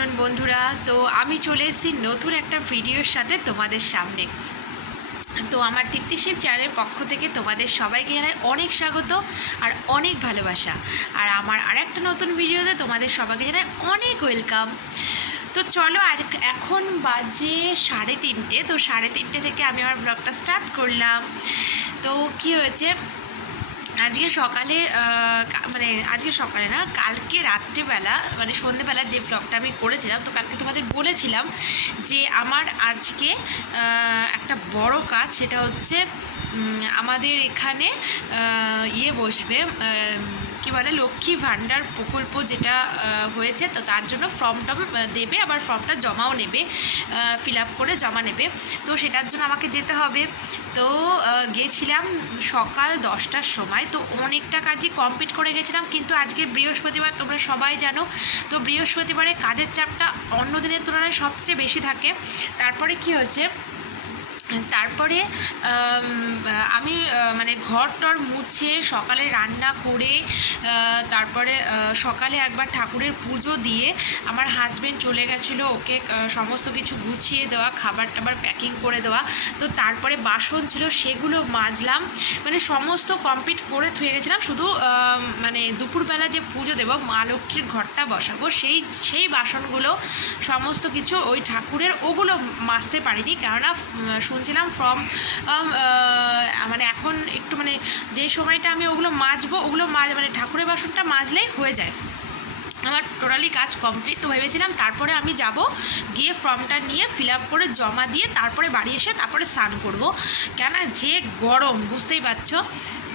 Afternoon বন্ধুরা। তো আমি চলে এসেছি নতুন একটা ভিডিওর সাথে তোমাদের সামনে। তো আমার তৃপ্তি শিব চ্যানেলের পক্ষ থেকে তোমাদের সবাইকে জানাই অনেক স্বাগত আর অনেক ভালোবাসা। আর আমার আরেকটা নতুন ভিডিওতে তোমাদের সবাইকে জানাই অনেক ওয়েলকাম। তো চলো, আর এখন বাজে 3:30। তো 3:30 থেকে আমি আমার ব্লগটা স্টার্ট করলাম। তো কি হয়েছে, আজকে সকালে আজকে সকালে না, কালকে রাত্রিবেলা মানে সন্ধেবেলা যে ব্লগটা আমি করেছিলাম, তো কালকে তোমাদের বলেছিলাম যে আমার আজকে একটা বড় কাজ, সেটা হচ্ছে আমাদের এখানে বসবে, কী বলে, লক্ষ্মী ভাণ্ডার প্রকল্প যেটা হয়েছে। তো তার জন্য ফর্মটা দেবে, আবার ফর্মটা জমাও নেবে, ফিল আপ করে জমা নেবে। তো সেটার জন্য আমাকে যেতে হবে। তো গেছিলাম সকাল 10টার সময়। তো অনেকটা কাজই কমপ্লিট করে গেছিলাম, কিন্তু আজকে বৃহস্পতিবার, তোমরা সবাই জানো। তো বৃহস্পতিবারে কাজের চাপটা অন্য দিনের তুলনায় সবচেয়ে বেশি থাকে। তারপরে কি হচ্ছে, তারপরে আমি ঘর টর মুছে সকালে রান্না করে, তারপরে সকালে একবার ঠাকুরের পুজো দিয়ে আমার হাজব্যান্ড চলে গেছিলো, ওকে সমস্ত কিছু গুছিয়ে দেওয়া, খাবার টাবার প্যাকিং করে দেওয়া। তো তারপরে বাসন ছিল, সেগুলো মাজলাম, সমস্ত কমপ্লিট করে থুয়ে গেছিলাম। শুধু দুপুরবেলা যে পুজো দেবো, মা লক্ষ্মীর ঘরটা বসাবো, সেই বাসনগুলো সমস্ত কিছু ওই ঠাকুরের, ওগুলো মাজতে পারিনি। কেননা শুনছিলাম এখন একটু যে সময়টা আমি ওগুলো মাজবো, ঠাকুরের বাসনটা মাজলেই হয়ে যায়, আমার টোটালি কাজ কমপ্লিট। তো ভেবেছিলাম তারপরে আমি যাব, গিয়ে ফর্মটা নিয়ে ফিল আপ করে জমা দিয়ে তারপরে বাড়ি এসে তারপরে স্নান করব, কেন যে গরম, বুঝতেই পারছো।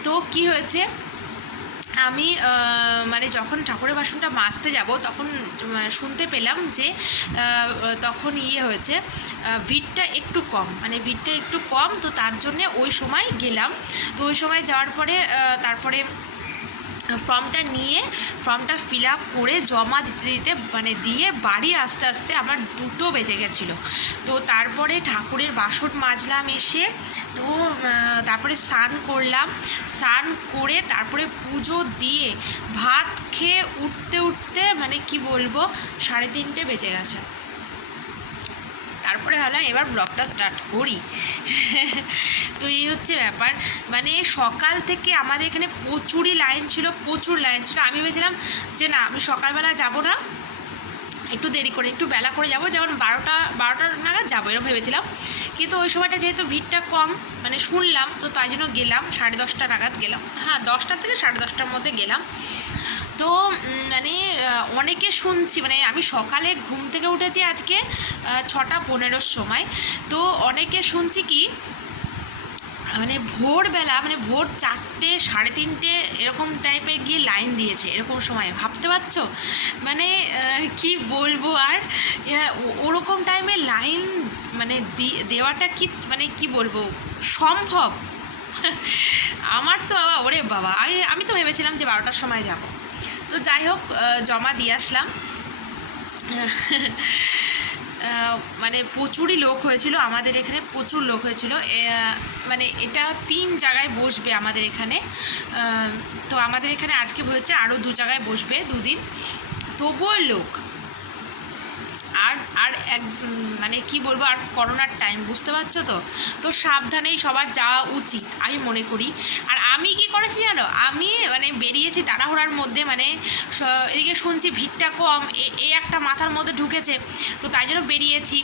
তো কি হয়েছে, আমি যখন ঠাকুরের বাসনটা মাজতে যাব, তখন শুনতে পেলাম যে তখন হয়েছে, ভিড়টা একটু কম, তো তার জন্যে ওই সময় গেলাম। তো ওই সময় যাওয়ার পরে তারপরে ফর্মটা ফিল আপ করে জমা দিতে দিয়ে বাড়ি আসতে আসতে আমার 2টো বেজে গেছিলো। তো তারপরে ঠাকুরের বাসন মাজলাম এসে, তো তারপরে স্নান করলাম, স্নান করে তারপরে পুজো দিয়ে ভাত খেয়ে উঠতে কি বলবো, 3:30 বেজে গেছে। তারপরে ভাবলাম এবার ব্লগটা স্টার্ট করি। তো এই হচ্ছে ব্যাপার, সকাল থেকে আমাদের এখানে প্রচুর লাইন ছিল। আমি ভেবেছিলাম যে না, আমি সকালবেলা যাব না, একটু দেরি করে, একটু বেলা করে যাব, যেমন 12টা নাগাদ যাবো, এরকম ভেবেছিলাম। কিন্তু ওই সময়টা যেহেতু ভিড়টা কম শুনলাম, তো তাই জন্য গেলাম, 10:30 নাগাদ গেলাম। হ্যাঁ, 10টা থেকে 10:30টার মধ্যে গেলাম। তো অনেকে শুনছি, আমি সকালে ঘুম থেকে উঠেছি আজকে 6:15 সময়। তো অনেকে শুনছি কি, ভোরবেলা ভোর 4টে 3:30 এরকম টাইপের গিয়ে লাইন দিয়েছে, এরকম সময়, ভাবতে পারছো? কি বলবো, আর ওরকম টাইমে লাইন দেওয়াটা কি কি বলবো, সম্ভব? আমার তো ওরে বাবা, আমি তো ভেবেছিলাম যে 12টার সময় যাব। তো যাই হোক, জমা দিয়ে আসলাম। প্রচুরই লোক হয়েছিল আমাদের এখানে, প্রচুর লোক হয়েছিল। এটা 3 জায়গায় বসবে আমাদের এখানে। তো আমাদের এখানে আজকে হয়েছে, আরও 2 জায়গায় বসবে 2 দিন, তবুও লোক। আর কি বলবো, আর করোনার টাইম, বুঝতে পারছো তো। তো সাবধানেই সবার যাওয়া উচিত আমি মনে করি। আর আমি কি করেছি জানো, আমি বেরিয়েছি তাড়াহুড়ার মধ্যে, এদিকে শুনছি ভিড়টা কম, এই একটা মাথার মধ্যে ঢুকেছে, তো তাই জন্য বেরিয়েছি।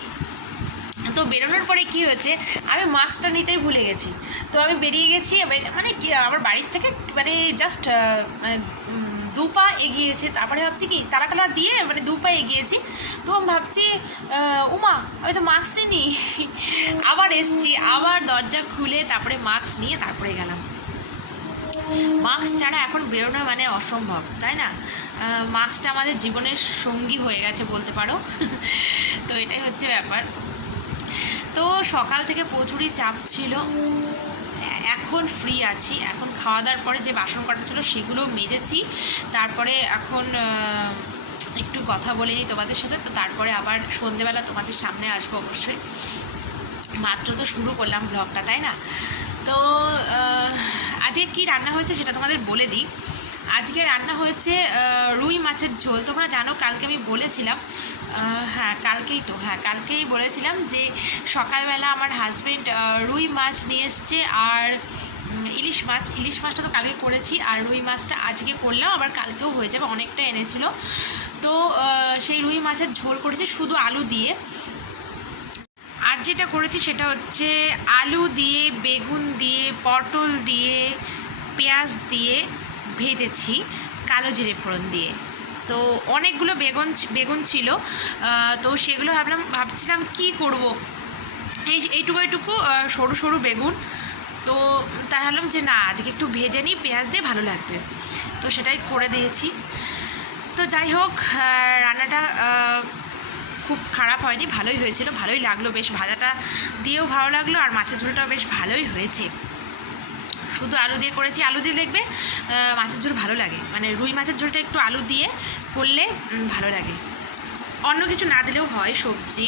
তো বেরোনোর পরে কি হয়েছে, আমি মাস্কটা নিতেই ভুলে গেছি। তো আমি বেরিয়ে গেছি, আমার বাড়ির থেকে জাস্ট 2 পা এগিয়েছে। তারপরে ভাবছি কি, তারা দিয়ে 2 পা এগিয়েছি। তো আমি ভাবছি, উমা, আমি তো মাস্ক নিই। আবার এসছি, আবার দরজা খুলে তারপরে মাস্ক নিয়ে তারপরে গেলাম। মাস্ক ছাড়া এখন বেরোনো অসম্ভব, তাই না? মাস্কটা আমাদের জীবনের সঙ্গী হয়ে গেছে বলতে পারো। তো এটাই হচ্ছে ব্যাপার। তো সকাল থেকে প্রচুরই চাপ ছিল, এখন ফ্রি আছি। এখন খাওয়া দাওয়ার পরে যে বাসন কটা ছিল সেগুলো মেজেছি, তারপরে এখন একটু কথা বলে নিই তোমাদের সাথে। তো তারপরে আবার সন্ধেবেলা তোমাদের সামনে আসবো অবশ্যই, মাত্র তো শুরু করলাম ব্লগটা, তাই না? তো আজকে কি রান্না হয়েছে সেটা তোমাদের বলে দিই। আজকে রান্না হয়েছে রুই মাছের ঝোল। তোমরা জানো কালকে আমি বলেছিলাম, কালকেই বলেছিলাম যে সকালবেলা আমার হাজবেন্ড রুই মাছ নিয়ে এসছে আর ইলিশ মাছটা তো কালকে করেছি, আর রুই মাছটা আজকে করলাম, আবার কালকেও হয়ে যাবে, অনেকটা এনেছিল। তো সেই রুই মাছের ঝোল করেছি শুধু আলু দিয়ে। আর যেটা করেছি সেটা হচ্ছে আলু দিয়ে, বেগুন দিয়ে, পটল দিয়ে, পেঁয়াজ দিয়ে ভেজেছি কালো জিরে ফোড়ন দিয়ে। তো অনেকগুলো বেগুন ছিল, তো সেগুলো ভাবছিলাম কি করব, এইটুকু সরু সরু বেগুন। তো তাই ভাবলাম যে না, আজকে একটু ভেজে নিই পেঁয়াজ দিয়ে, ভালো লাগবে, তো সেটাই করে দিয়েছি। তো যাই হোক, রান্নাটা খুব খারাপ হয়নি, ভালোই হয়েছিল, ভালোই লাগলো বেশ, ভাজাটা দিয়েও ভালো লাগলো, আর মাছের ঝোলটাও বেশ ভালোই হয়েছে। শুধু আলু দিয়ে করেছি, আলু দিয়ে দেখবে মাছের ঝোল ভালো লাগে, মানে রুই মাছের ঝোলটা একটু আলু দিয়ে করলে ভালো লাগে, অন্য কিছু না দিলেও হয় সবজি।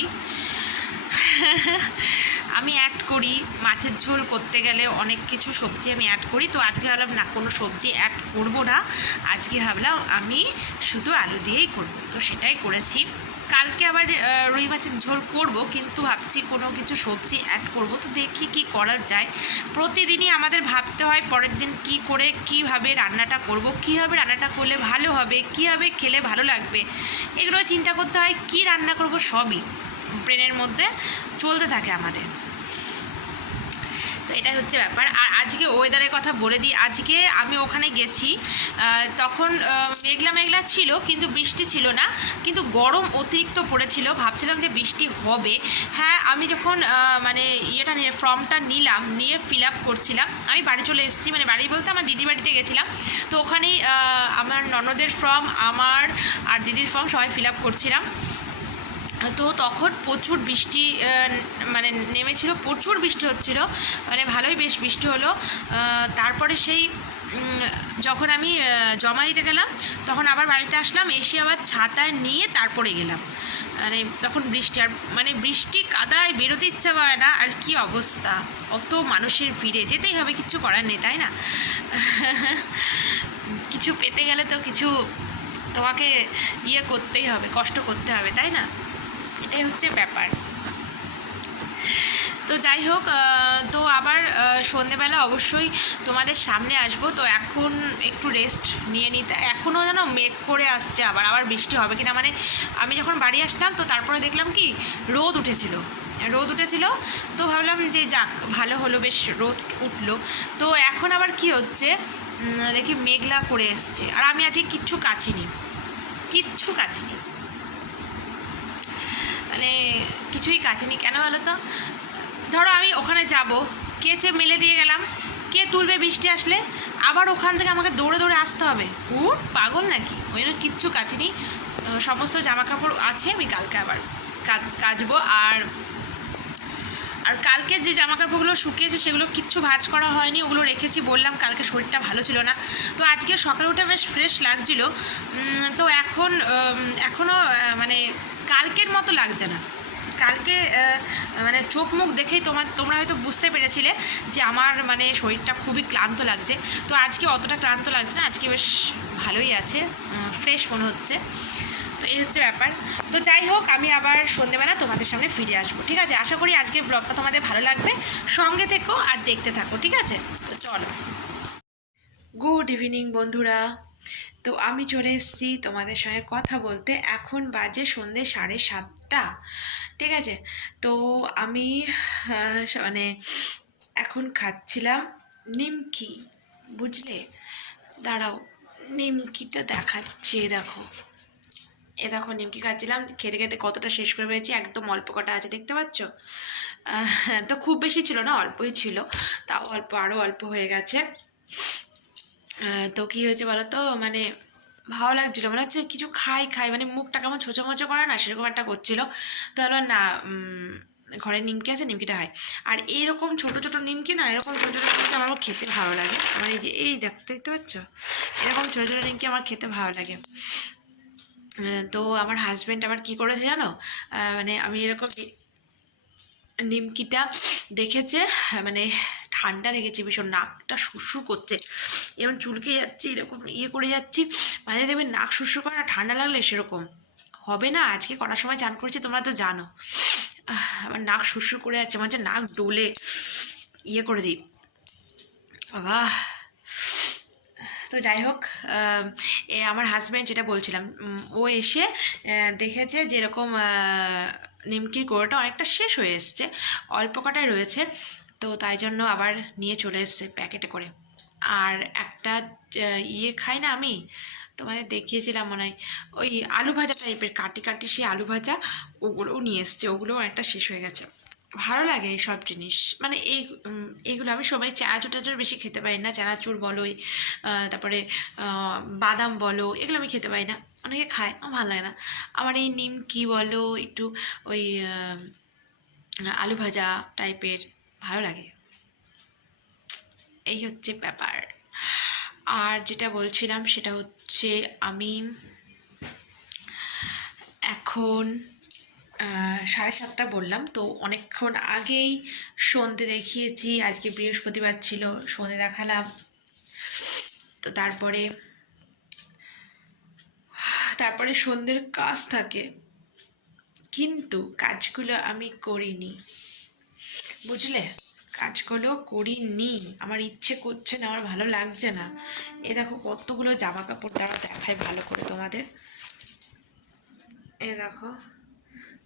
আমি অ্যাড করি মাছের ঝোল করতে গেলে, অনেক কিছু সবজি আমি অ্যাড করি। তো আজকে ভাবলাম না, কোনো সবজি অ্যাড করব না, আজকে ভাবলাম আমি শুধু আলু দিয়েই করব, তো সেটাই করেছি। কালকে আবার রুই মাছের ঝোল করব, কিন্তু ভাবছি কোনো কিছু সবজি অ্যাড করব, তো দেখি কি করা যায়। প্রতিদিনই আমাদের ভাবতে হয় পরের দিন কি করে কীভাবে রান্নাটা করব, কীভাবে রান্নাটা করলে ভালো হবে, কীভাবে খেলে ভালো লাগবে, এগুলো চিন্তা করতে হয়, কি রান্না করব সবই ব্রেনের মধ্যে চলতে থাকে আমাদের। তো এটাই হচ্ছে ব্যাপার। আর আজকে ওয়েদারের কথা বলে দিই, আজকে আমি ওখানে গেছি, তখন মেঘলা ছিল, কিন্তু বৃষ্টি ছিল না, কিন্তু গরম অতিরিক্ত পড়েছিল, ভাবছিলাম যে বৃষ্টি হবে। হ্যাঁ, আমি যখন মানে ফর্মটা নিয়ে ফিল আপ করছিলাম, আমি বাড়ি চলে এসেছি, মানে বাড়ি বলতে আমার দিদির বাড়িতে গেছিলাম, তো ওখানেই আমার ননদের ফর্ম, আমার আর দিদির ফর্ম সবাই ফিল আপ করছিলাম। তো তখন প্রচুর বৃষ্টি মানে নেমেছিল, প্রচুর বৃষ্টি হচ্ছিল, মানে ভালোই বেশ বৃষ্টি হলো। তারপরে সেই যখন আমি জমা দিতে গেলাম, তখন আবার বাড়িতে আসলাম, এসে আবার ছাতা নিয়ে তারপরে গেলাম, মানে তখন বৃষ্টি, আর মানে বৃষ্টি কাদায় বেরোতে ইচ্ছা করে না, আর কি অবস্থা, অত মানুষের ভিড়ে যেতেই হবে, কিছু করার নেই, তাই না? কিছু পেতে গেলে তো কিছু তোমাকে করতেই হবে, কষ্ট করতে হবে, তাই না? এটাই হচ্ছে ব্যাপার। তো যাই হোক, তো আবার সন্ধেবেলা অবশ্যই তোমাদের সামনে আসবো। তো এখন একটু রেস্ট নিয়ে নিতে, এখনও যেন মেঘ করে আসছে, আবার বৃষ্টি হবে কিনা, মানে আমি যখন বাড়ি আসলাম তো তারপরে দেখলাম কি রোদ উঠেছিল, তো ভাবলাম যে যাক ভালো হলো, বেশ রোদ উঠলো। তো এখন আবার কি হচ্ছে দেখি মেঘলা করে এসছে, আর আমি আজকে কিচ্ছু কাচিনি, মানে কিছুই কাচিনি। কেন বলো তো, ধরো আমি ওখানে যাব, কেচে মেলে দিয়ে গেলাম, কে তুলবে বৃষ্টি আসলে, আবার ওখান থেকে আমাকে দৌড়ে দৌড়ে আসতে হবে, পাগল নাকি? ওই জন্য কিচ্ছু কাচিনি, সমস্ত জামা কাপড় আছে, আমি কালকে আবার কাচবো। আর কালকে যে জামা কাপড়গুলো শুকিয়েছে সেগুলো কিচ্ছু ভাঁজ করা হয়নি, ওগুলো রেখেছি, বললাম কালকে শরীরটা ভালো ছিল না, তো আজকে সকালে উঠে বেশ ফ্রেশ লাগছিল। তো এখনও মানে কালকের মতো লাগছে না, কালকে মানে চোখ মুখ দেখেই তোমরা হয়তো বুঝতে পেরেছিলে যে আমার মানে শরীরটা খুবই ক্লান্ত লাগছে, তো আজকে অতটা ক্লান্ত লাগছে না, আজকে বেশ ভালোই আছে, ফ্রেশ মনে হচ্ছে। তো এই হচ্ছে ব্যাপার। তো যাই হোক, আমি আবার সন্ধ্যেবেলা তোমাদের সামনে ফিরে আসবো, ঠিক আছে? আশা করি আজকের ব্লগটা তোমাদের ভালো লাগবে, সঙ্গে থেকো আর দেখতে থাকো, ঠিক আছে? তো চলো, গুড ইভিনিং বন্ধুরা। তো আমি চলে এসেছি তোমাদের সঙ্গে কথা বলতে, এখন বাজে সন্ধ্যে 7:30, ঠিক আছে? তো আমি মানে এখন খাচ্ছিলাম নিমকি, বুঝলে? দাঁড়াও, নিমকিটা দেখাচ্ছি, দেখো নিমকি খাচ্ছিলাম, খেতে খেতে কতটা শেষ করে পেরেছি, একদম অল্প কটা আছে, দেখতে পাচ্ছ? তো খুব বেশি ছিল না, অল্পই ছিল, তাও আরও অল্প হয়ে গেছে। তো কী হয়েছে বলো তো, মানে ভালো লাগছিলো, মনে হচ্ছে কিছু খাই মানে মুখটা কেমন ছোচো করে না, সেরকম একটা করছিলো। তো হলো না, ঘরে নিমকি আছে, নিমকিটা হয়, আর এরকম ছোটো ছোটো নিমকি না, এরকম ছোটো ছোটো নিমকি আমার খেতে ভালো লাগে, আমার এই দেখতে পাচ্ছ, এরকম ছোটো ছোটো নিমকি আমার খেতে ভালো লাগে। তো আমার হাজব্যান্ড আবার কী করেছে জানো, মানে আমি এরকম নিমকিটা দেখেছে, মানে ঠান্ডা লেগেছে ভীষণ, নাকটা শুশু করছে, এরকম চুলকে যাচ্ছি, এরকম ইয়ে করে যাচ্ছি, মানে দেখবে নাক শুশু করে না, ঠান্ডা লাগলে সেরকম হবে না। আজকে কটার সময় চান করেছি তোমরা তো জানো, আমার নাক শুশু করে যাচ্ছে, মানে নাক ডোলে ইয়ে করে দিই বাহ। তো যাই হোক, আমার হাজব্যান্ড যেটা বলছিলাম, ও এসে দেখেছে যে এরকম নিমকির গুঁড়োটা অনেকটা শেষ হয়ে এসছে, অল্প কটাই রয়েছে, তো তাই জন্য আবার নিয়ে চলে এসছে প্যাকেটে করে। আর একটা ইয়ে খাই না আমি, তোমাদের দেখিয়েছিলাম মনে হয়, ওই আলু ভাজা টাইপের কাটি কাটি সেই আলু ভাজা, ওগুলোও নিয়ে এসছে, ওগুলোও অনেকটা শেষ হয়ে গেছে। ভালো লাগে এই সব জিনিস, মানে এইগুলো আমি সবাই চানাচুর টাচুর বেশি খেতে পারি না, চানাচুর বলো, তারপরে বাদাম বলো, এগুলো আমি খেতে পারি না, অনেকে খায়, আমার ভালো লাগে না। আমার এই নিমকি বলো, একটু ওই আলু ভাজা টাইপের ভালো লাগে, এই হচ্ছে ব্যাপার। আর যেটা বলছিলাম সেটা হচ্ছে আমি এখন 7:30 বললাম তো, অনেকক্ষণ আগেই সন্ধে দেখিয়েছি, আজকে বৃহস্পতিবার ছিল, সন্ধে দেখালাম। তো তারপরে সন্ধ্যের কাজ থাকে, কিন্তু কাজগুলো আমি করিনি, বুঝলে, কাজগুলো করিনি, আমার ইচ্ছে করছে না, আমার ভালো লাগছে না। এ দেখো কতগুলো জামা কাপড়, দ্বারা দেখায় ভালো করে তোমাদের, এ দেখো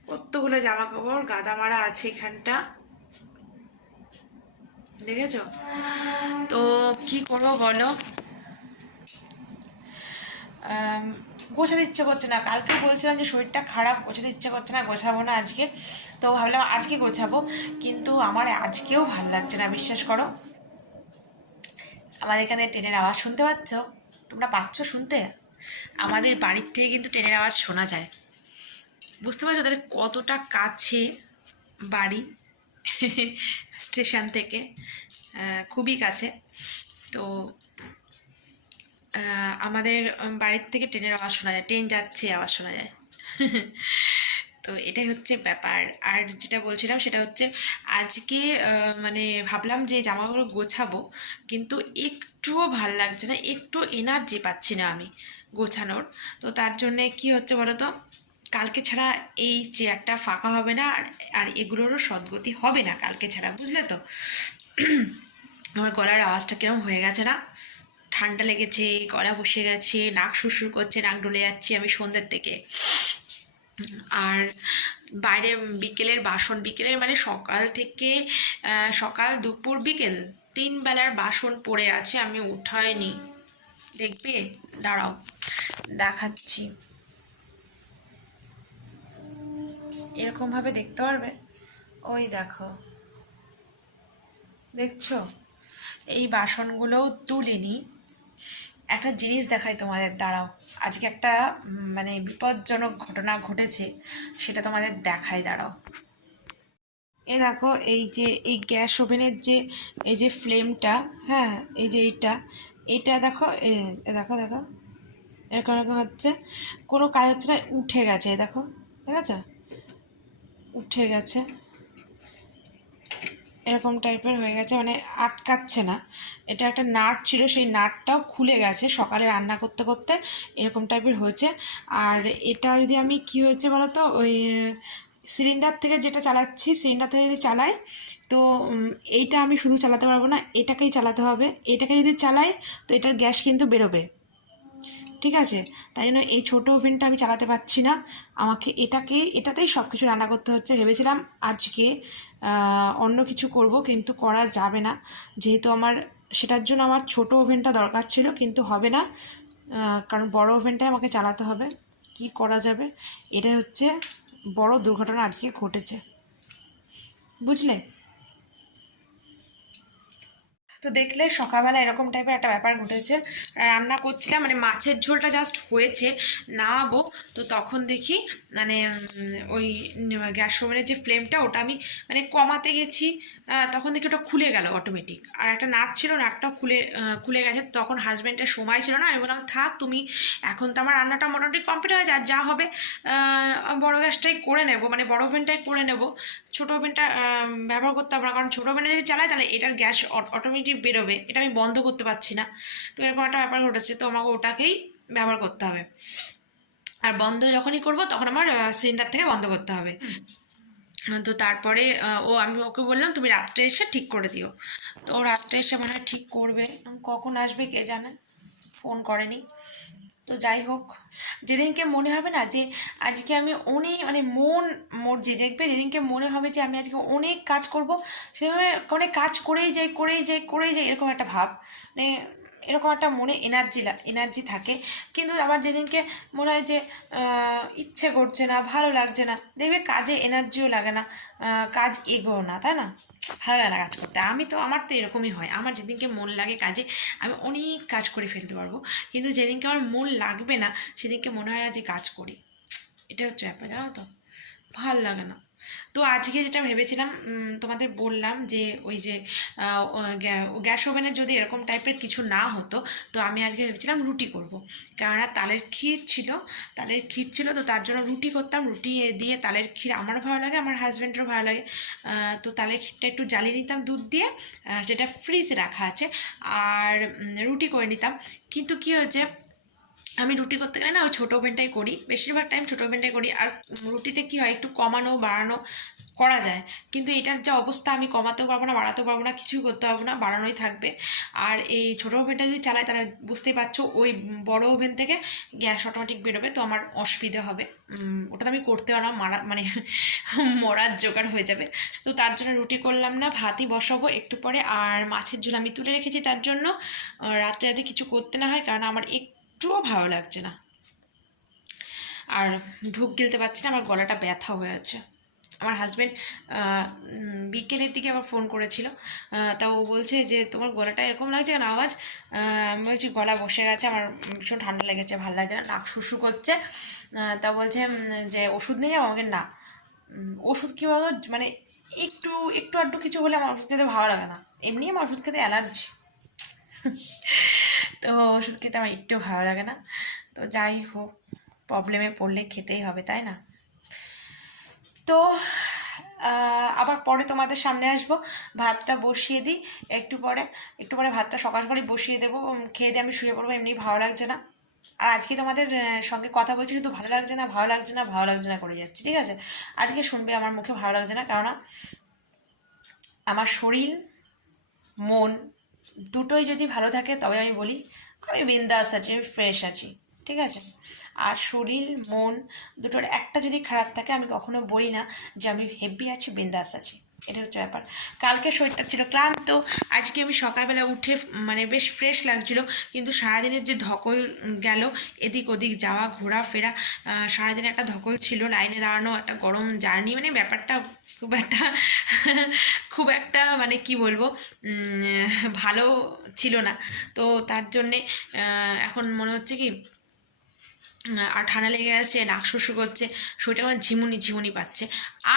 কতগুলো জামা কাপড় গাদা মারা আছে এখানটা, দেখেছো? তো কি করবো বলো, গোছাতে ইচ্ছে করছে না, কালকেও বলছিলাম যে শরীরটা খারাপ, গোছাতে ইচ্ছে করছে না, গোছাবো না আজকে, তো ভাবলাম আজকে গোছাবো, কিন্তু আমার আজকেও ভাল লাগছে না, বিশ্বাস করো। আমাদের এখানে ট্রেনের আওয়াজ শুনতে পাচ্ছ? তোমরা পাচ্ছ শুনতে? আমাদের বাড়ির থেকে কিন্তু ট্রেনের আওয়াজ শোনা যায়, বুঝতে পারছো তাহলে কতটা কাছে বাড়ি স্টেশন থেকে, খুবই কাছে। তো আমাদের বাড়ির থেকে ট্রেনের আওয়াজ শোনা যায়, ট্রেন যাচ্ছে আওয়াজ শোনা যায় তো এটাই হচ্ছে ব্যাপার। আর যেটা বলছিলাম সেটা হচ্ছে আজকে মানে ভাবলাম যে জামাগুলো গোছাবো, কিন্তু একটুও ভাল লাগছে না, একটু এনার্জি পাচ্ছি না আমি গোছানোর। তো তার জন্যে কি হচ্ছে বলো তো, কালকে ছাড়া এই চেয়ারটা ফাঁকা হবে না, আর এগুলোরও সদ্গতি হবে না কালকে ছাড়া, বুঝলে তো? আমার গলার আওয়াজটা কিরম হয়ে গেছে না, ঠান্ডা লেগেছে, গলা বসে গেছে, নাক সুরসুর করছে, নাক ডলে যাচ্ছি আমি সন্ধ্যের থেকে। আর বাইরে বিকেলের বাসন, বিকেলের মানে সকাল থেকে, সকাল দুপুর বিকেল 3 বেলার বাসন পড়ে আছে, আমি উঠাইনি, দেখবে দাঁড়াও দেখাচ্ছি, এরকমভাবে দেখতে পারবে, ওই দেখো, দেখছো, এই বাসনগুলোও তুলিনি। একটা জিনিস দেখাই তোমাদের, দাঁড়াও, আজকে একটা মানে বিপজ্জনক ঘটনা ঘটেছে, সেটা তোমাদের দেখাই, দাঁড়াও। এই দেখো, এই যে এই গ্যাস ওভেনের যে এই যে ফ্লেমটা, হ্যাঁ, এই যে এইটা দেখো, দেখো দেখো, এরকম এরকম হচ্ছে, কোনো কাজ হচ্ছে না, উঠে গেছে, দেখো, ঠিক আছে, উঠে গেছে, এরকম টাইপের হয়ে গেছে, মানে আটকাচ্ছে না। এটা একটা নাট ছিল, সেই নাটটাও খুলে গেছে সকালে রান্না করতে করতে, এরকম টাইপের হয়েছে। আর এটা যদি আমি কি হয়েছে বলো তো, ওই সিলিন্ডার থেকে যেটা চালাচ্ছি, সিলিন্ডার থেকে যদি চালাই, তো এইটা আমি শুধু চালাতে পারবো না, এটাকেই চালাতে হবে, এটাকে যদি চালাই তো এটার গ্যাস কিন্তু বেরোবে, ঠিক আছে? তাই জন্য এই ছোটো ওভেনটা আমি চালাতে পারছি না, আমাকে এটাতেই সব কিছু রান্না করতে হচ্ছে। ভেবেছিলাম আজকে অন্য কিছু করব, কিন্তু করা যাবে না, যেহেতু সেটার জন্য আমার ছোটো ওভেনটা দরকার ছিল, কিন্তু হবে না, কারণ বড় ওভেনটাই আমাকে চালাতে হবে। কি করা যাবে, এটা হচ্ছে বড় দুর্ঘটনা আজকে ঘটেছে, বুঝলে? তো দেখলে সকালবেলা এরকম টাইপের একটা ব্যাপার ঘটেছে। রান্না করছিলাম, মানে মাছের ঝোলটা জাস্ট হয়েছে, নামাবো, তো তখন দেখি মানে ওই গ্যাস ওভেনের যে ফ্লেমটা ওটা আমি মানে কমাতে গেছি, তখন দেখি ওটা খুলে গেল অটোমেটিক। আর একটা নাট ছিল, নাটটাও খুলে গেছে। তখন হাজব্যান্ডের সময় ছিল না, আমি বললাম থাক তুমি, এখন তো আমার রান্নাটা মোটামুটি কমপ্লিট হয়ে যায়, যা হবে বড় গ্যাসটাই করে নেব, মানে বড় ওভেনটাই করে নেব, ছোটো ওভেনটা ব্যবহার করতে হবে না, কারণ ছোটো ওভেনে যদি চালাই তাহলে এটার গ্যাস অটোমেটিক বেরোবে, এটা আমি বন্ধ করতে পারছি না। তো এরকম একটা ব্যাপার ঘটেছে, তো আমাকে ওটাকেই ব্যবহার করতে হবে। আর বন্ধ যখনই করব তখন আমার সিলিন্ডার থেকে বন্ধ করতে হবে। তো তারপরে আমি ওকে বললাম তুমি রাত্রে এসে ঠিক করে দিও। তো ও রাত্রে এসে মনে হয় ঠিক করবে, কখন আসবে কে জানে, ফোন করেনি। তো যাই হোক, যেদিনকে মনে হবে না যে আজকে আমি অনেক মানে মোর যে দেখবে, যেদিনকে মনে হবে যে আমি আজকে অনেক কাজ করব, সেভাবে অনেক কাজ করেই যাই এরকম একটা ভাব, মানে এরকম একটা মনে এনার্জি থাকে। কিন্তু আবার যেদিনকে মনে হয় যে ইচ্ছে করছে না, ভালো লাগছে না, দেখবে কাজে এনার্জিও লাগে না, কাজ এগোও না, তাই না? ভালো লাগে না কাজ করতে। আমার তো এরকমই হয়, আমার যেদিনকে মন লাগে কাজে আমি অনেক কাজ করে ফেলতে পারবো, কিন্তু যেদিনকে আমার মন লাগবে না সেদিনকে মনে হয় না যে কাজ করি। এটা হচ্ছে ব্যাপার, জানো তো, ভাল লাগে না। তো আজকে যেটা ভেবেছিলাম তোমাদের বললাম যে ওই যে গ্যাস ওভেনের যদি এরকম টাইপের কিছু না হতো, তো আমি আজকে ভেবেছিলাম রুটি করব, কেননা তালের ক্ষীর ছিল, তো তার জন্য রুটি করতাম। রুটি দিয়ে তালের ক্ষীর আমার ভালো লাগে, আমার হাজব্যান্ডেরও ভালো লাগে। তো তালের ক্ষীরটা একটু জ্বালিয়ে নিতাম দুধ দিয়ে, যেটা ফ্রিজে রাখা আছে, আর রুটি করে নিতাম। কিন্তু কী হয়েছে, আমি রুটি করতে গেলে না ওই ছোটো ওভেনটাই করি, বেশিরভাগ টাইম ছোটো ওভেনটাই করি। আর রুটিতে কী হয়, একটু কমানো বাড়ানো করা যায়, কিন্তু এটার যা অবস্থা আমি কমাতেও পারবো না, বাড়াতেও পারবো না, কিছুই করতে পারবো না, বাড়ানোই থাকবে। আর এই ছোটো ওভেনটা যদি চালাই তাহলে বুঝতেই পারছো ওই বড় ওভেন থেকে গ্যাস অটোমেটিক বেরোবে, তো আমার অসুবিধে হবে। ওটা তো আমি করতেও না, মানে মরার জোগাড় হয়ে যাবে। তো তার জন্য রুটি করলাম না, ভাতই বসাবো একটু পরে। আর মাছের ঝোল আমি তুলে রেখেছি তার জন্য, রাত্রে যাতে কিছু করতে না হয়, কারণ আমার একটুও ভালো লাগছে না, আর ঢুক গিলতে পারছি না, আমার গলাটা ব্যথা হয়ে আছে। আমার হাজব্যান্ড বিকেলের দিকে আবার ফোন করেছিল, তা ও বলছে যে তোমার গলাটা এরকম লাগছে কেন আওয়াজ। আমি বলছি গলা বসে গেছে, আমার ভীষণ ঠান্ডা লেগেছে, ভালো লাগছে না, নাক শুশু করছে। তা বলছে যে ওষুধ নিয়ে যাবো, আমাকে না, ওষুধ কী বলো, মানে একটু একটু আধটু কিছু হলে আমার ওষুধ খেতে ভালো লাগে না, এমনি আমার ওষুধ খেতে অ্যালার্জি। তো ওষুধ খেতে আমার একটু ভালো লাগে না। তো যাই হোক, প্রবলেমে পড়লে খেতেই হবে, তাই না? তো আবার পরে তোমাদের সামনে আসবো, ভাতটা বসিয়ে দিই একটু পরে ভাতটা সকাল সকালই বসিয়ে দেবো, খেয়ে দিয়ে আমি শুয়ে পড়বো, এমনি ভালো লাগছে না। আর আজকে তোমাদের সঙ্গে কথা বলছি, শুধু ভালো লাগছে না ভালো লাগছে না ভালো লাগছে না করে যাচ্ছে, ঠিক আছে? আজকে শুনবে আমার মুখে ভালো লাগছে না, কেননা আমার শরীর মন দুটোই যদি ভালো থাকে তবে আমি বলি আমি বিন্দাস আছি, আমি ফ্রেশ আছি, ঠিক আছে? আর শরীর মন দুটোর একটা যদি খারাপ থাকে আমি কখনো বলি না যে আমি হেভি আছি, বিন্দাস আছি। এটা হচ্ছে ব্যাপার। কালকে শরীরটা ছিল ক্লান্ত, আজকে আমি সকালবেলা উঠে মানে বেশ ফ্রেশ লাগছিল, কিন্তু সারাদিনের যে ধকল গেল, এদিক ওদিক যাওয়া ঘোরাফেরা, সারাদিনে একটা ধকল ছিল, লাইনে দাঁড়ানো, একটা গরম জার্নি, মানে ব্যাপারটা খুব একটা মানে কি বলবো, ভালো ছিল না। তো তার জন্যে এখন মনে হচ্ছে কি, আর ঠান্ডা লেগে গেছে, নাক শুশু করছে, শরীরটা আমার ঝিমুনি পাচ্ছে।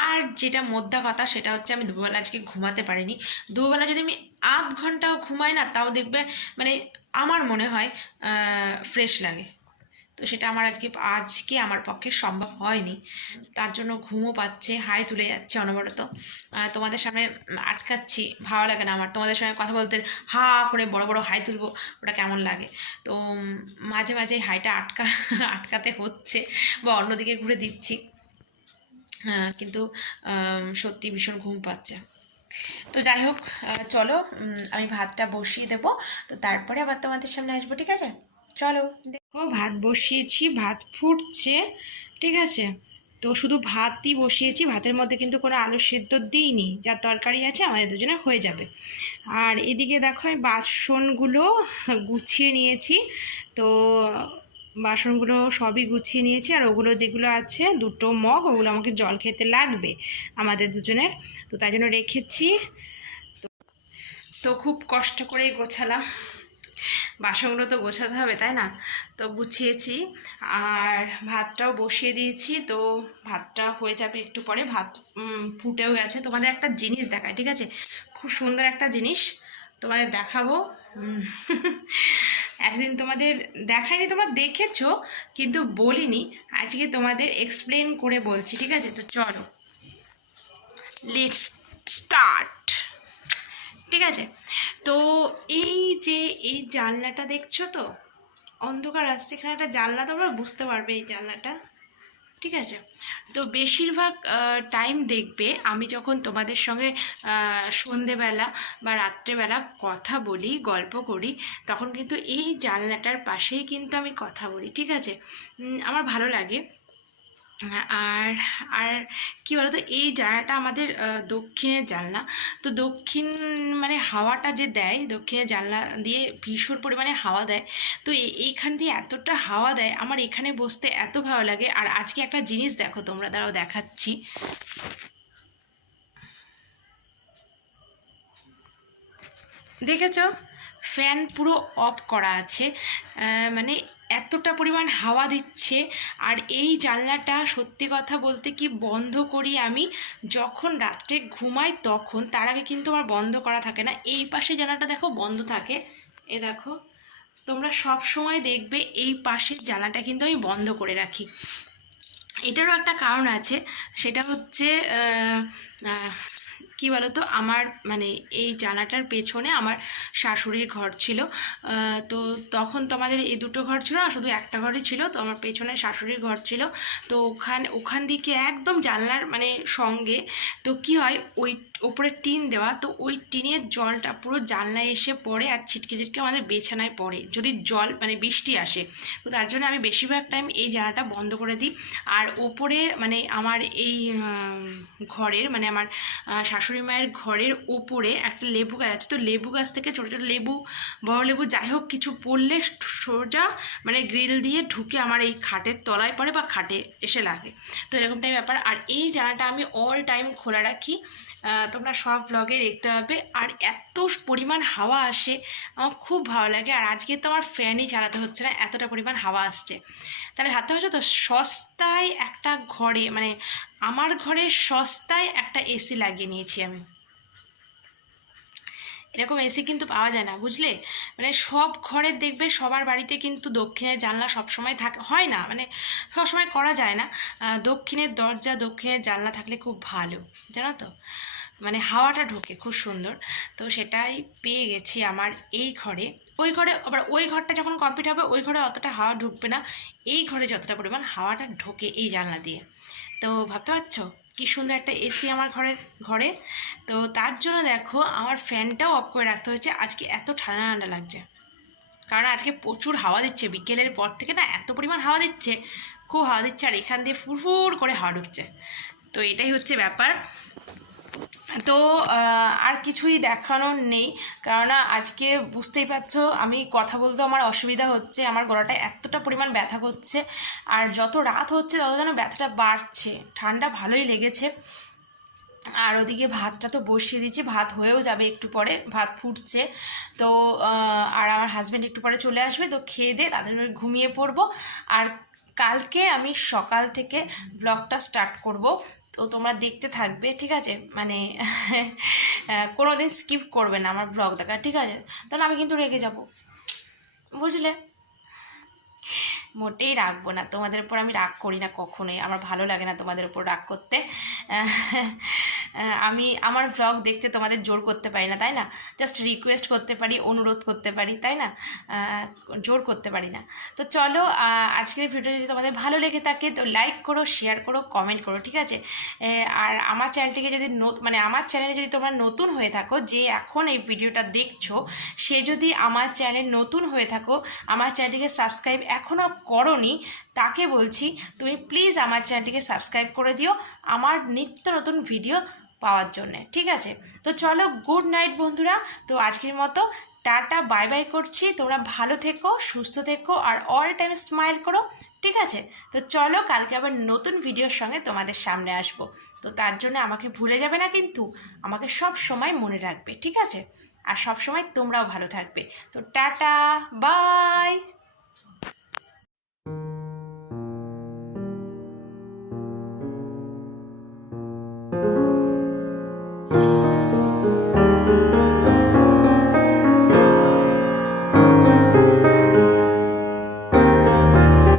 আর যেটা মোদ্দা কথা সেটা হচ্ছে আমি দুবেলা আজকে ঘুমাতে পারিনি। দুবেলা যদি আমি আধ ঘন্টাও ঘুমাই না, তাও দেখবে মানে আমার মনে হয় ফ্রেশ লাগে। তো সেটা আমার আজকে আমার পক্ষে সম্ভব হয়নি, তার জন্য ঘুমও পাচ্ছে, হাই তুলে যাচ্ছে অনবরত। তোমাদের সামনে আটকাচ্ছি, ভালো লাগে না আমার তোমাদের সঙ্গে কথা বলতে, হা করে বড় বড় হাই তুলবো, ওটা কেমন লাগে। তো মাঝে মাঝে হাইটা আটকাতে হচ্ছে, বা অন্যদিকে ঘুরে দিচ্ছি, কিন্তু সত্যি ভীষণ ঘুম পাচ্ছে। তো যাই হোক, চলো আমি ভাতটা বসিয়ে দেবো, তো তারপরে আবার তোমাদের সামনে আসবো, ঠিক আছে? চলো, দেখো ভাত বসিয়েছি, ভাত ফুটছে, ঠিক আছে? তো শুধু ভাতই বসিয়েছি, ভাতের মধ্যে কিন্তু কোনো আলু সেদ্ধ দিইনি, যা তরকারি আছে আমাদের দুজনে হয়ে যাবে। আর এদিকে দেখো আমি বাসনগুলো গুছিয়ে নিয়েছি, তো বাসনগুলো সবই গুছিয়ে নিয়েছি, আর ওগুলো যেগুলো আছে দুটো মগ, ওগুলো আমাকে জল খেতে লাগবে আমাদের দুজনের, তো তাই জন্য রেখেছি। তো খুব কষ্ট করে গোছালাম, বাসনগুলো তো গোছাতে হবে তাই না, তো গুছিয়েছি আর ভাতটাও বসিয়ে দিয়েছি। তো ভাতটা হয়ে যাবে একটু পরে, ভাত ফুটেও গেছে। তোমাদের একটা জিনিস দেখায়, ঠিক আছে, খুব সুন্দর একটা জিনিস তোমাদের দেখাবো। এতদিন তোমাদের দেখাইনি, তোমরা দেখেছো কিন্তু বলিনি, আজকে তোমাদের এক্সপ্লেন করে বলছি, ঠিক আছে। তো চলো লেটস স্টার্ট, ঠিক আছে। তো এই যে এই জানলাটা দেখছো তো, অন্ধকার আসছে, এখানে একটা জানলা, তোমরা বুঝতে পারবে এই জানলাটা, ঠিক আছে। তো বেশিরভাগ টাইম দেখবে আমি যখন তোমাদের সঙ্গে সন্ধেবেলা বা রাত্রেবেলা কথা বলি, গল্প করি, তখন কিন্তু এই জানলাটার পাশেই কিন্তু আমি কথা বলি, ঠিক আছে। আমার ভালো লাগে। আর আর কী বলতো, এই জানলাটা আমাদের দক্ষিণের জানলা। তো দক্ষিণ মানে হাওয়াটা যে দেয়, দক্ষিণের জানলা দিয়ে ভীষণ পরিমাণে হাওয়া দেয়। তো এইখান দিয়ে এতটা হাওয়া দেয়, আমার এখানে বসতে এত ভালো লাগে। আর আজকে একটা জিনিস দেখো তোমরা, দাঁড়াও দেখাচ্ছি। দেখেছো, ফ্যান পুরো অফ করা আছে, মানে এতটা পরিমাণ হাওয়া দিচ্ছে। আর এই জানলাটা সত্যি কথা বলতে কি বন্ধ করি আমি যখন রাত্রে ঘুমাই তখন, তার আগে কিন্তু আমার বন্ধ করা থাকে না। এই পাশে জানলাটা দেখো বন্ধ থাকে, এ দেখো, তোমরা সব সময় দেখবে এই পাশের জানলাটা কিন্তু আমি বন্ধ করে রাখি। এটারও একটা কারণ আছে, সেটা হচ্ছে কি বলতো, আমার মানে এই জানালাটার পেছনে আমার শাশুড়ির ঘর ছিল। তো তখন তো আমাদের এই দুটো ঘর ছিল না, শুধু একটা ঘরই ছিল। তো আমার পেছনে শাশুড়ির ঘর ছিল। তো ওখান দিকে একদম জানলার মানে সঙ্গে, তো কি হয়, ওই ওপরে টিন দেওয়া, তো ওই টিনের জলটা পুরো জানলায় এসে পড়ে আর ছিটকে ছিটকে আমাদের বিছানায় পড়ে যদি জল মানে বৃষ্টি আসে। তো তার জন্য আমি বেশিরভাগ টাইম এই জানলাটা বন্ধ করে দিই। আর ওপরে মানে আমার এই ঘরের মানে আমার শাশুড়ি মায়ের ঘরের ওপরে একটা লেবু গাছ আছে। তো লেবু গাছ থেকে ছোটো ছোটো লেবু, বড় লেবু, যাই হোক কিছু পড়লে সোজা মানে গ্রিল দিয়ে ঢুকে আমার এই খাটের তলায় পড়ে বা খাটে এসে লাগে। তো এরকমটাই ব্যাপার। আর এই জানলাটা আমি অল টাইম খোলা রাখি, তোমরা সব ব্লগে দেখতে পাবে। আর এত পরিমাণ হাওয়া আসে, আমার খুব ভালো লাগে। আর আজকে তো আমার ফ্যানই চালাতে হচ্ছে না, এতটা পরিমাণ হাওয়া আসছে। তাহলে ভাবতে পারছো তো, সস্তায় একটা ঘরে মানে আমার ঘরে সস্তায় একটা এসি লাগিয়ে নিয়েছি আমি। এরকম এসি কিন্তু পাওয়া যায় না, বুঝলে। মানে সব ঘরের দেখবে সবার বাড়িতে কিন্তু দক্ষিণের জানলা সবসময় হয় না, মানে সবসময় করা যায় না। দক্ষিণের দরজা, দক্ষিণের জানলা থাকলে খুব ভালো, জানো তো, মানে হাওয়াটা ঢোকে খুব সুন্দর। তো সেটাই পেয়ে গেছি আমার এই ঘরে। ওই ঘরে আবার, ওই ঘরটা যখন কমপ্লিট হবে ওই ঘরে অতটা হাওয়া ঢুকবে না, এই ঘরে যতটা পরিমাণ হাওয়াটা ঢোকে এই জানলা দিয়ে। তো ভাবতে পারছো কি সুন্দর একটা এসি আমার ঘরে। তো তার জন্য দেখো আমার ফ্যানটাও অফ করে রাখতে হয়েছে, আজকে এত ঠান্ডা ঠান্ডা লাগছে। কারণ আজকে প্রচুর হাওয়া দিচ্ছে, বিকেলের পর থেকে না এত পরিমাণ হাওয়া দিচ্ছে, খুব হাওয়া দিচ্ছে। আর এখান দিয়ে ফুরফুর করে হাওয়া ঢুকছে। তো এটাই হচ্ছে ব্যাপার। তো আর কিছুই দেখানোর নেই, কেননা আজকে বুঝতেই পারছো আমি কথা বলতে আমার অসুবিধা হচ্ছে, আমার গলাটা এতটা পরিমাণ ব্যথা করছে। আর যত রাত হচ্ছে তত যেন ব্যথাটা বাড়ছে, ঠান্ডা ভালোই লেগেছে। আর ওদিকে ভাতটা তো বসিয়ে দিয়েছি, ভাত হয়েও যাবে একটু পরে, ভাত ফুটছে। তো আর আমার হাজব্যান্ড একটু পরে চলে আসবে, তো খেয়ে দিয়ে তাদের ঘুমিয়ে পড়বো। আর কালকে আমি সকাল থেকে ব্লগটা স্টার্ট করব, তো তোমরা দেখতে থাকবে, ঠিক আছে। মানে কোনো দিন স্কিপ করবে না আমার ব্লগ দেখা, ঠিক আছে। তাহলে আমি কিন্তু রেগে যাব, বুঝলে। মোটেই রাখবো না তোমাদের উপর, আমি রাগ করি না কখনোই, আমার ভালো লাগে না তোমাদের উপর রাগ করতে। আমি আমার ভ্লগ দেখতে তোমাদের জোর করতে পারি না, তাই না, জাস্ট রিকোয়েস্ট করতে পারি, অনুরোধ করতে পারি, তাই না, জোর করতে পারি না। তো চলো, আজকের ভিডিও যদি তোমাদের ভালো লেগে থাকে তো লাইক করো, শেয়ার করো, কমেন্ট করো, ঠিক আছে। আর আমার চ্যানেলটিকে যদি মানে আমার চ্যানেলে যদি তোমরা নতুন হয়ে থাকো, যে এখন এই ভিডিওটা দেখছো, সে যদি আমার চ্যানেল নতুন হয়ে থাকো, আমার চ্যানেলটিকে সাবস্ক্রাইব এখনও করোনি, তাকে বলছি তুমি প্লিজ আমার চ্যানেলটিকে সাবস্ক্রাইব করে দিও আমার নিত্য নতুন ভিডিও পাওয়ার জন্যে, ঠিক আছে। তো চলো, গুড নাইট বন্ধুরা। তো আজকের মতো টাটা, বাই বাই করছি। তোমরা ভালো থেকো, সুস্থ থেকো, আর অল টাইম স্মাইল করো, ঠিক আছে। তো চলো, কালকে আবার নতুন ভিডিওর সঙ্গে তোমাদের সামনে আসবো। তো তার জন্য আমাকে ভুলে যাবে না কিন্তু, আমাকে সব সময় মনে রাখবে, ঠিক আছে। আর সবসময় তোমরাও ভালো থাকবে। তো টাটা, বাই।